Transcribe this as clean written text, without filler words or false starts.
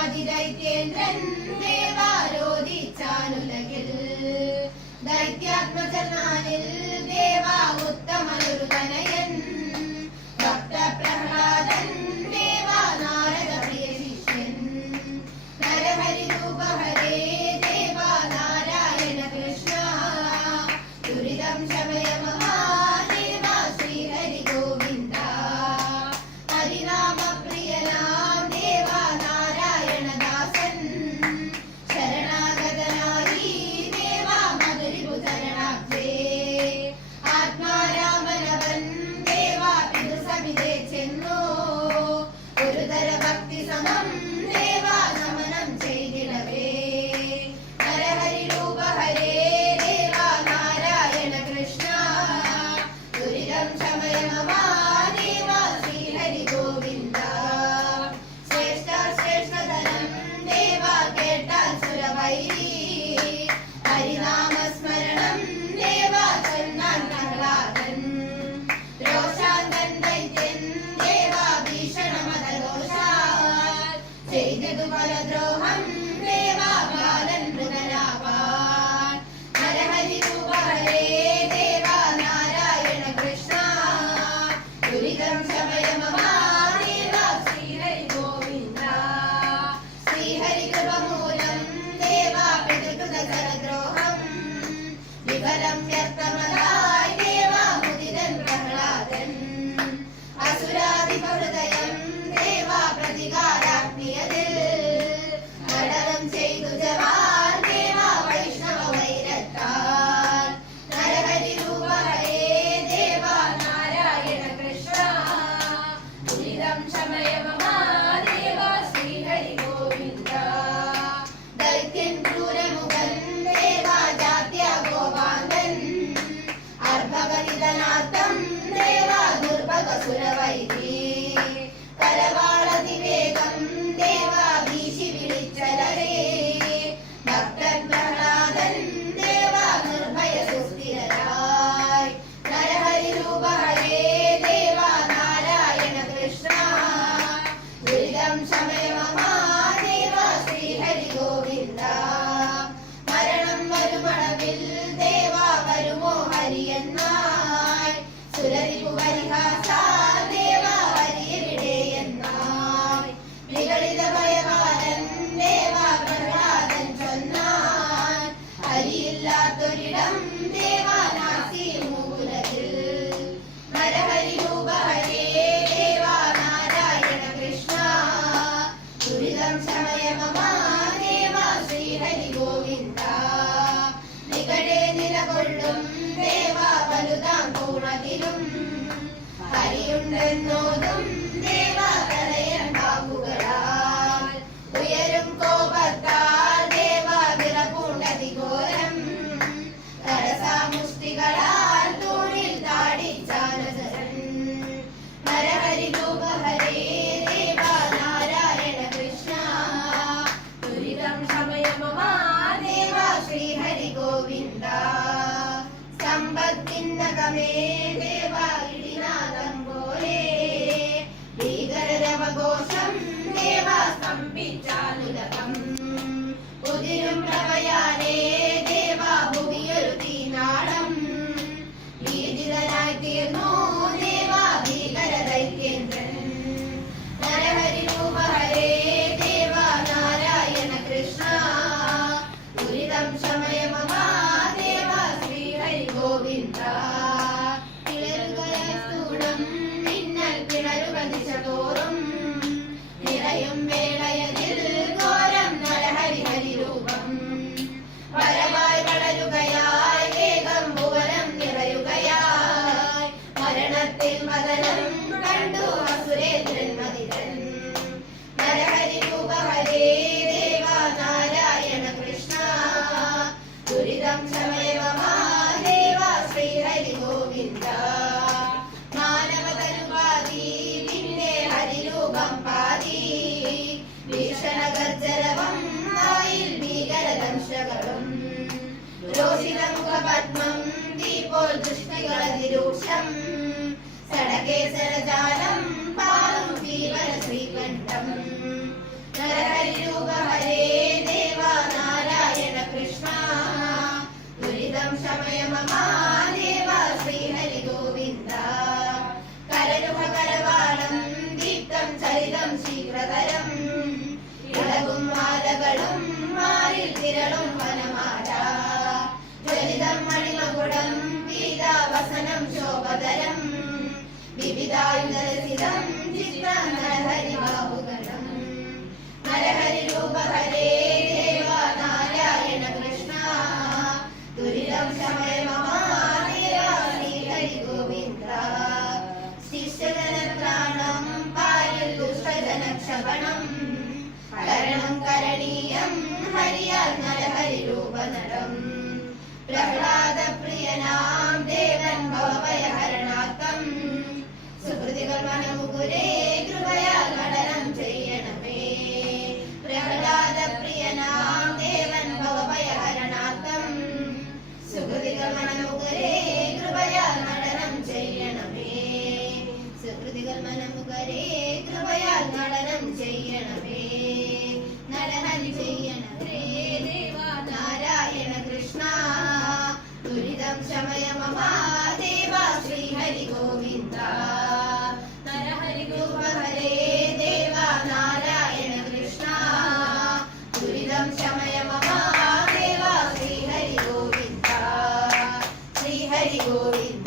അതിദൈത്യേന്ദ്രൻ ദേവാരോധിച്ചാനുലകിൽ ദൈത്യാത്മജനാനിൽ ദേവാ ഉത്തമനൊരു തനയൻ ഭക്തപ്രഹ്ലാദൻ ദേവാ നാരദ പ്രിയ ശിഷ്യൻ നരഹരി രൂപ ഹരേ ദേവാ നാരായണ കൃഷ്ണ ദുരിതം ശമയ മഹാദേവ ശ്രീഹരി ഗോവിന്ദ ഹരിനാമ പ്രിയനാം ദേവാ നാരായണ ദാസൻ ശരണാഗതനായി ദേവാ മധുരിപു ചരണാബ്ജേ ആത്മാരാമനവൻ ദേവാ പിതൃസമിതേ ചെന്നു ഒരു തര ഭക്തി സമം ദേവാ നമനം ചെയ്തിടവേ നരഹരി രൂപ ഹരേ ദേവാ നാരായണ കൃഷ്ണ ദുരിതം ശമയ മഹാദേവ ശ്രീഹരി ഗോവിന്ദ ശ്രേഷ്ഠ ശ്രേഷ്ഠധനം ദേവാ കേട്ടാൽ സുരവൈരി ഹരിനാമസ്മരണം ദേവാ ചൊന്നാൻ പ്രഹ്ലാദൻ രോഷാന്തൻ ദൈത്യൻ ദേവാ ഭീഷണമതദോഷാൽ ചെയ്തതു ഫലദ്രോഹം ദേവാ ബാലൻ മൃഗനാവാൻ നരഹരി രൂപ ഹരേ ദേവാ നാരായണ കൃഷ്ണ ദുരിതം ശമയ മഹാദേവ ശ്രീഹരി ഗോവിന്ദ ശ്രീഹരി കൃപമൂലം ദേവാ പിതൃകൃത ജലദ്രോഹം വിഫലം വ്യർത്ഥമതായി ദേവാ മുദിതൻ പ്രഹ്ലാദൻ അസുരാധിപഹൃദയം ദേവാ പ്രതികാരാഗ്നിയതിൽ നടനം ചെയ്തു ജവാൻ ദേവാ വൈഷ്ണവ വൈരത്താൽ നരഹരി രൂപ ഹരേ ദേവാ നാരായണ കൃഷ്ണ ദുരിതം ശമയ മഹാദേവ ശ്രീഹരി ഗോവിന്ദ ദൈത്യൻ ക്രൂരമുഖൻ ദേവാ ജാത്യ ഗോപാന്തൻ അർഭകനിധനാർത്ഥം ദേവാ ദുർഭഗസുരവൈരി കരവാളതിവേഗം ദേവാ വീശി വിളിച്ചലരേ ഭക്തൻ പ്രഹ്ലാദൻ ദേവാ നിർഭയ സുസ്ഥിരരായി നരഹരി രൂപ ഹരേ ദേവാ നാരായണ കൃഷ്ണ ദുരിതം ശമയ മഹാദേവ ശ്രീഹരി ഗോവിന്ദ മരണം വരുമളവിൽ ദേവാ വരുമോ ഹരിയെന്നായി സുരരിപു പരിഹാസാൽ ദേവാ ഹരിയെവിടെയെന്നായി വികളിത ഭയവാനൻ ദേവാ പ്രഹ്ലാദൻ ചൊന്നാൻ ഹരിയില്ലാത്തൊരിടം ദേവാ നാസി മൂലത്തിൽ നരഹരി രൂപ ഹരേ ദേവാ നാരായണ കൃഷ്ണ ദുരിതം ശമയ മഹാദേവ ശ്രീഹരി ഗോവിന്ദ നികടേ നിലകൊള്ളും ദേവാ വലുതാം പൂണതിലും ഹരിയുണ്ടെന്നോതും ദേവാ തലയൻ ബാഹുകളാൽ ഉയരും കോപത്താൽ ദേവാ വിറപൂണ്ടതിഘോരം തടസാമുഷ്ടികളാൽ തൂണിൽ താടിച്ചാനസരൻ നരഹരി രൂപ ഹരേ ദേവാ നാരായണ കൃഷ്ണ ദുരിതം ശമയ മഹാദേവ ശ്രീഹരി ഗോവിന്ദ സമ്പത്തിന്നകമേ ദേവാ ഇടിനാദം പോലെ ഭീകരരവഘോഷം ദേവാ സ്തംഭിച്ചാലുലകം ഉതിരും പ്രഭയാനേ ദേവാ ഭുവിയൊരു തീനാളം ഭീതിതനായി തീർന്നു ദേവാ ഭീകര ദൈത്യേന്ദ്രൻ നരഹരി രൂപ ഹരേ ദേവാ നാരായണ കൃഷ്ണ ദുരിതം ശമയ മഹാദേവ ശ്രീഹരി ഗോവിന്ദ കിളറുകയസ്തൂണം മിന്നൽ കിണറുക ദിശ തോറും നിറയും വേളയതിൽ ഘോരം നരഹരി ഹരി രൂപം വരവായി വളരുകയായി വേഗം ഭുവനം നിറയുകയായി മരണത്തിൽ മദനം കണ്ടു അസുരേന്ദ്രൻ മതിരൻ നരഹരി രൂപ ഹരേ ദേവാ നാരായണ കൃഷ്ണ ദുരിതം ശമയ മഹാദേവ ശ്രീഹരി ഗോവിന്ദ മാനവതനുപാതി പിന്നെ ഹരിരൂപം പാതി ഭീഷണഗർജരവം വായിൽ ഭീകരദംശകളും രോഷിതമുഖപത്മം ദീപോൽ ദൃഷ്ടികളതിരൂക്ഷം സടകേസരജാലം പാലും ജീവന ശ്രീകണ്ഠം നരഹരി വിവിധായുധരസിതം ചിത്രം നരഹരി ബാഹുഗണം നരഹരി രൂപ ഹരേ ദേവ നാരായണ കൃഷ്ണ ദുരിതം ശമയ മമ ദേവ ശ്രീഹരി ഗോവിന്ദ ശിഷ്യജനത്രാണം പാരിൽ ദുഷ്ടജനക്ഷപണം കരണം കരണീയം ഹരിയാൽ നരഹരി രൂപ നരം പ്രഹ്ലാദ പ്രിയനാം ദേവൻ ഭവഭയഹരണാർത്ഥം സുഹൃതികൾ മനമുകുരേ കൃപയാൽ നടനം ചെയ്യണമേ പ്രഹ്ലാദ പ്രിയനാം ദേവൻ ഭവഭയഹരണാർത്ഥം സുഹൃതികൾ മനമുകുരേ കൃപയാൽ നടനം ചെയ്യണമേ സുഹൃതികൾ മനമുകുരേ കൃപയാൽ നടനം ചെയ്യണമേ നടനം ചെയ്യണമേ ദേവ നാരായണ കൃഷ്ണ ദുരിതം ശമയ മമ ദേവ ശ്രീഹരി ഗോവിന്ദ നരഹരി രൂപ ഹരേ ദേവ നാരായണ കൃഷ്ണ ദുരിതം ശമയ മമ ദേവ ശ്രീഹരി ഗോവിന്ദ ശ്രീഹരി ഗോവിന്ദ